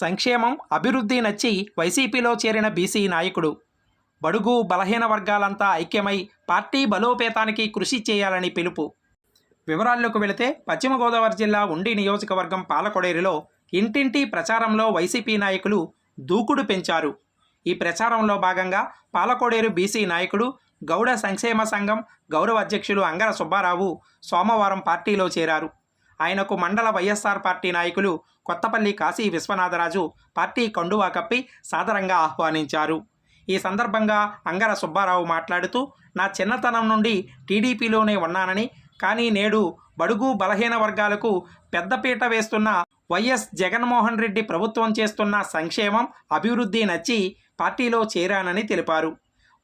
సంక్షేమం అభివృద్ధి నచ్చి వైసీపీలో చేరిన బీసీ నాయకుడు. బడుగు బలహీన వర్గాలంతా ఐక్యమై పార్టీ బలోపేతానికి కృషి చేయాలని పిలుపు. వివరాల్లోకి వెళితే పశ్చిమ గోదావరి జిల్లా ఉండి నియోజకవర్గం పాలకొడేరిలో ఇంటింటి ప్రచారంలో వైసీపీ నాయకులు దూకుడు పెంచారు. ఈ ప్రచారంలో భాగంగా పాలకొడేరు బీసీ నాయకుడు గౌడ సంక్షేమ సంఘం గౌరవ అధ్యక్షులు అంగర సుబ్బారావు సోమవారం పార్టీలో చేరారు. ఆయనకు మండల వైఎస్ఆర్ పార్టీ నాయకులు కొత్తపల్లి కాశీ విశ్వనాథరాజు పార్టీ కండువా కప్పి సాదరంగా ఆహ్వానించారు. ఈ సందర్భంగా అంగర సుబ్బారావు మాట్లాడుతూ నా చిన్నతనం నుండి టీడీపీలోనే ఉన్నానని కానీ నేడు బడుగు బలహీన వర్గాలకు పెద్దపీట వేస్తున్న వైఎస్ జగన్మోహన్ రెడ్డి ప్రభుత్వం చేస్తున్న సంక్షేమం అభివృద్ధి నచ్చి పార్టీలో చేరానని తెలిపారు.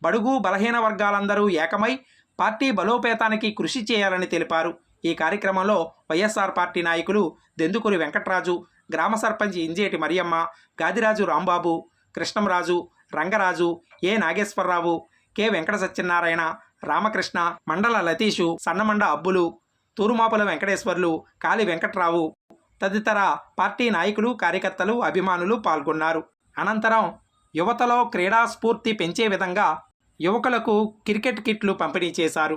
బడుగు బలహీన వర్గాలందరూ ఏకమై పార్టీ బలోపేతానికి కృషి చేయాలని తెలిపారు. ఈ కార్యక్రమంలో వైఎస్ఆర్ పార్టీ నాయకులు దెందుకూరి వెంకట్రాజు గ్రామ సర్పంచ్ ఇంజేటి మరియమ్మ గాదిరాజు రాంబాబు కృష్ణంరాజు రంగరాజు ఏ నాగేశ్వరరావు కె వెంకట సత్యనారాయణ రామకృష్ణ మండల లతీషు సన్నమండ అబ్బులు తూరుమాపుల వెంకటేశ్వర్లు కాళి వెంకట్రావు తదితర పార్టీ నాయకులు కార్యకర్తలు అభిమానులు పాల్గొన్నారు. అనంతరం యువతలో క్రీడా స్ఫూర్తి పెంచే విధంగా యువకులకు క్రికెట్ కిట్లు పంపిణీ చేశారు.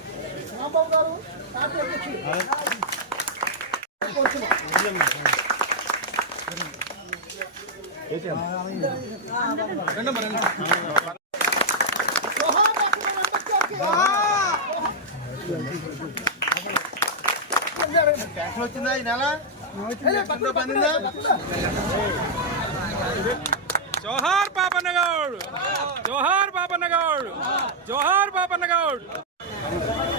ట్యాక్స్ వచ్చిందా ఈ నెల ఎంతో పండిందా జోహార్ పాపన్నగౌడ్ జోహార్ పాపన్నగౌడ్ జోహార్ పాపన్నగౌడ్ జై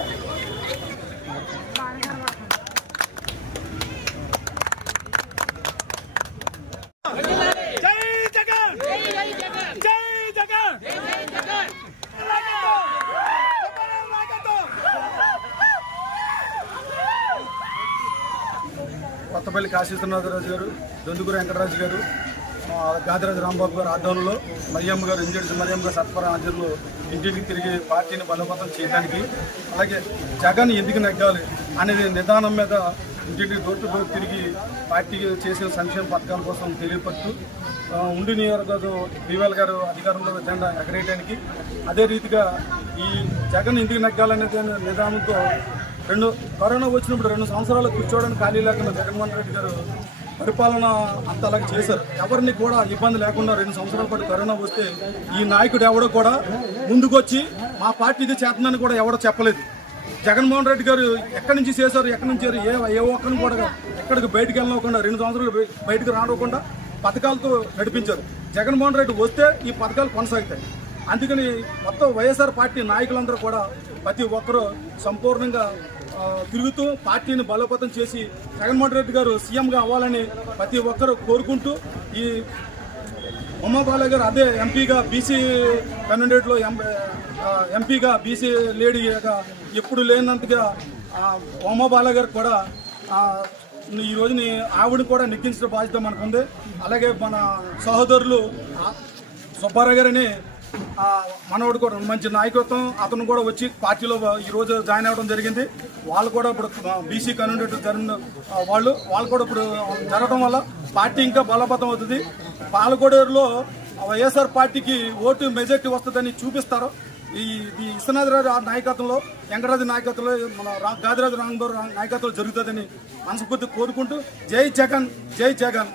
కొత్తపల్లి కాశీశ్వరనాథరాజు గారు దొందుకూరు వెంకటరాజు గారు గాదిరాజు రాంబాబు గారు ఆధ్వర్యంలో మరియమ్మ గారు ఇంజడి మరియమ్మ గారు సత్వర ఆధ్వర్యంలో ఇంటికి తిరిగి పార్టీని బలోపేతం చేయడానికి అలాగే జగన్ ఎందుకు నెగ్గాలి అనేది నిదానం మీద ఇంటికి డోర్ టు డోర్ తిరిగి పార్టీకి చేసిన సంక్షేమ పథకాల కోసం తెలియపరుస్తూ ఉండి నియోజకవర్గం బీవాల్ గారు అధికారంలో జెండా ఎగరేయడానికి అదే రీతిగా ఈ జగన్ ఎందుకు నెగ్గాలనే నిదానంతో రెండు కరోనా వచ్చినప్పుడు రెండు సంవత్సరాలు కూర్చోవడానికి ఖాళీ లేకుండా జగన్మోహన్ రెడ్డి గారు పరిపాలన అంత అలాగే చేశారు. ఎవరిని కూడా ఇబ్బంది లేకుండా రెండు సంవత్సరాల పాటు కరోనా వస్తే ఈ నాయకుడు ఎవడో కూడా ముందుకొచ్చి మా పార్టీది చేతనని కూడా ఎవడో చెప్పలేదు. జగన్మోహన్ రెడ్డి గారు ఎక్కడి నుంచి చేశారు ఎక్కడి నుంచి ఏ ఏ ఒక్కరిని కూడా ఎక్కడికి బయటికి వెళ్ళకుండా రెండు సంవత్సరాలు బయటకు బయటికి రానివ్వకుండా పథకాలతో నడిపించారు. జగన్మోహన్ రెడ్డి వస్తే ఈ పథకాలు కొనసాగుతాయి. అందుకని మొత్తం వైఎస్ఆర్ పార్టీ నాయకులందరూ కూడా ప్రతి ఒక్కరూ సంపూర్ణంగా తిరుగుతూ పార్టీని బలోపేతం చేసి జగన్మోహన్ రెడ్డి గారు సీఎంగా అవ్వాలని ప్రతి ఒక్కరూ కోరుకుంటూ ఈ ఉమాబాల గారు అదే ఎంపీగా బీసీ కన్వెండేట్లో ఎంపీగా బీసీ లేడీగా ఎప్పుడు లేనంతగా ఉమాబాల గారు కూడా ఈ రోజుని ఆవిడని కూడా నెగ్గించిన బాధ్యత మనకు ఉంది అలాగే మన సహోదరులు సుబ్బారావు గారని మనవాడు కూడా మంచి నాయకత్వం. అతను కూడా వచ్చి పార్టీలో ఈ రోజు జాయిన్ అవ్వడం జరిగింది. వాళ్ళు కూడా ఇప్పుడు బీసీ కన్వెండేట్ జరిగిన వాళ్ళు వాళ్ళు కూడా ఇప్పుడు జరగడం వల్ల పార్టీ ఇంకా బలోపేతం అవుతుంది. పాలకొడేరులో వైఎస్ఆర్ పార్టీకి ఓటు మెజార్టీ వస్తుందని చూపిస్తారు. ఈ ఈ విశ్వనాథరాజు ఆ నాయకత్వంలో వెంకటరాజు నాయకత్వంలో మన గాదిరాజు రాంబాబు నాయకత్వంలో జరుగుతుందని మనస్ఫూర్తి కోరుకుంటూ జై జగన్ జై జగన్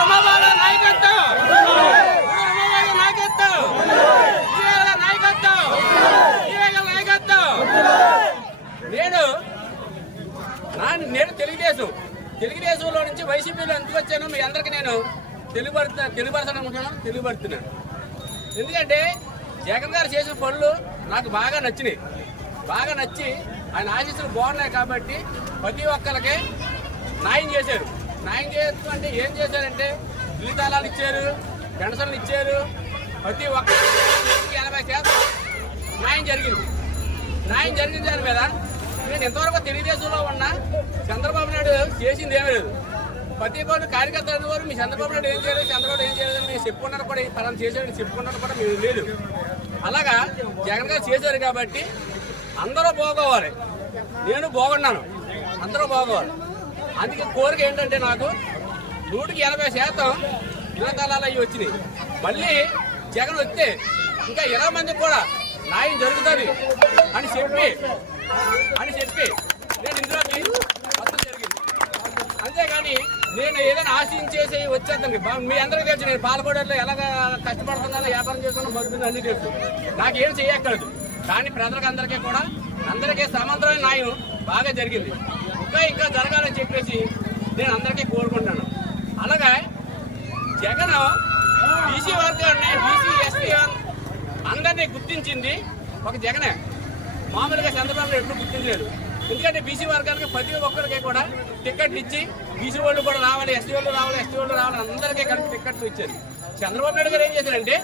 రమబాల నాయకత్వం రమబాల నాయకత్వం ఈవేళ నాయకత్వం ఈవేళ నాయకత్వం నేను నా తెలుసు. తెలుగుదేశంలో నుంచి వైసీపీలో ఎందుకు వచ్చాను మీ అందరికీ నేను తెలుగుపడుతున్నా తెలియపరచాలనుకుంటున్నాను తెలుగుపడుతున్నాను ఎందుకంటే జగన్ గారు చేసిన పనులు నాకు బాగా నచ్చినాయి. బాగా నచ్చి ఆయన ఆశీస్సులు బాగున్నాయి కాబట్టి ప్రతి ఒక్కరికి న్యాయం చేశారు. న్యాయం చేయొచ్చు అంటే ఏం చేశారంటే ఇల్లు తాళాలు ఇచ్చారు పెన్షన్లు ఇచ్చారు. ప్రతి ఒక్కరికి ఎనభై శాతం న్యాయం జరిగింది. న్యాయం జరిగిన దాని మీద నేను ఇంతవరకు తెలుగుదేశంలో ఉన్నా చంద్రబాబు నాయుడు చేసింది ఏమీ లేదు. ప్రతి ఒక్కరు కార్యకర్తలు వారు మీ చంద్రబాబు నాయుడు ఏం చేయలేదు చంద్రబాబు ఏం చేయలేదు మీరు చెప్పుకున్నారు కూడా ఈ పలానా చేశాడని చెప్పుకున్నారు కూడా మీరు లేదు అలాగా జగన్ గారు చేశారు కాబట్టి అందరూ బాగోవాలి. నేను బాగున్నాను. అందరూ బాగోవాలి. అందుకే కోరిక ఏంటంటే నాకు నూటికి ఎనభై శాతం ఇళ్ళ అవి వచ్చినాయి. మళ్ళీ జగన్ వస్తే ఇంకా ఇరవై మందికి కూడా న్యాయం జరుగుతుంది అని చెప్పి అని చెప్పి నేను ఇందులోకి అంతేగాని నేను ఏదైనా ఆశించేసి వచ్చేస్తాను మీ అందరికీ తెలుసు నేను పాలకోడలో ఎలాగ కష్టపడుతున్నానో వ్యాపారం చేసుకున్నా బతుకుతుంది అన్ని తెలుసు. నాకేం చేయక్కర్లేదు. కానీ ప్రజలకు అందరికీ కూడా అందరికీ సమాంతరమైన న్యాయం బాగా జరిగింది. ఇంకా ఇంకా జరగాలని చెప్పేసి నేను అందరికీ కోరుకుంటాను అలాగే జగన్ బీసీ వర్గాన్ని బీసీ ఎస్టీ అందరినీ గుర్తించింది ఒక జగనే. మామూలుగా చంద్రబాబు నాయుడు ఎప్పుడు గుర్తించలేదు. ఎందుకంటే బీసీ వర్గానికి ప్రతి ఒక్కరికి కూడా టికెట్ ఇచ్చి బీసీ వాళ్ళు కూడా రావాలి ఎస్టీ వాళ్ళు రావాలి ఎస్టీ వాళ్ళు రావాలి అందరికీ కలిపి టికెట్లు ఇచ్చారు. చంద్రబాబు నాయుడు గారు ఏం చేశారంటే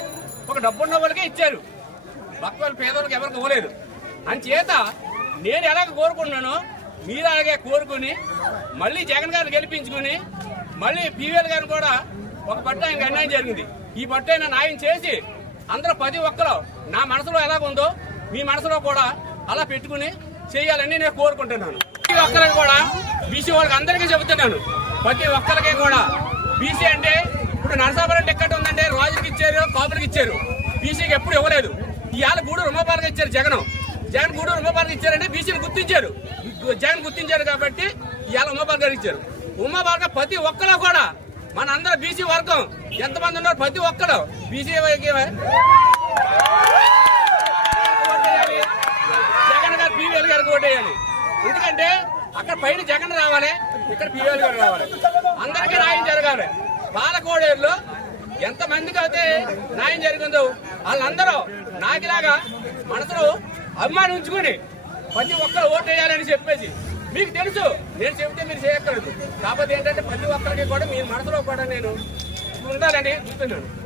ఒక డబ్బున్న వాళ్ళకే ఇచ్చారు. భక్తులు వాళ్ళు పేదవాళ్ళకి ఎవరికి ఇవ్వలేదు. అంచేత నేను ఎలాగ కోరుకున్నానో మీరు అలాగే కోరుకుని మళ్ళీ జగన్ గారిని గెలిపించుకుని మళ్ళీ పీవీఎల్ గారిని కూడా ఒక పట్ట ఆయనకు అన్యాయం జరిగింది. ఈ పట్ట ఆయన న్యాయం చేసి అందరూ ప్రతి ఒక్కరు నా మనసులో ఎలాగుందో మీ మనసులో కూడా అలా పెట్టుకుని చేయాలని నేను కోరుకుంటున్నాను. ప్రతి ఒక్కరికి కూడా బీసీ వాళ్ళకి అందరికీ చెబుతున్నాను. ప్రతి ఒక్కరికి కూడా బీసీ అంటే ఇప్పుడు నరసాపురం టిక్కెట్ ఉందంటే రాజుకి ఇచ్చారు కాపులకి ఇచ్చారు. బీసీకి ఎప్పుడు ఇవ్వలేదు. ఇవాళ గూడూరు ఉమాపాలకు ఇచ్చారు జగన్. జగన్ గూడూరు ఉమాపాలకు ఇచ్చారంటే బీసీని గుర్తించారు. జగన్ గుర్తించారు కాబట్టి ఇవాళ ఉమాపాల్ గారు ఇచ్చారు. ఉమాపాల్ ప్రతి ఒక్కరు కూడా మన అందరూ బీసీ వర్గం ఎంతమంది ఉన్నారు? ప్రతి ఒక్కరు. బీసీ జగన్ గారు బీవీఎల్ గారికి ఓటేయాలి. ఎందుకంటే అక్కడ పైన జగన్ రావాలి ఇక్కడ పిఎల్ గారు రావాలి. అందరికీ న్యాయం జరగాలి. పాలకోడేరులో ఎంత మందికి అయితే న్యాయం జరిగిందో వాళ్ళందరూ నాకిలాగా మనసులో అభిమానం ఉంచుకుని ప్రతి ఒక్కరు ఓటేయాలని చెప్పేసి మీకు తెలుసు నేను చెబితే మీరు చేయక్కర్లేదు. కాకపోతే ఏంటంటే ప్రతి ఒక్కరికి కూడా మీ మనసులో కూడా నేను ఉండాలని చూస్తున్నాను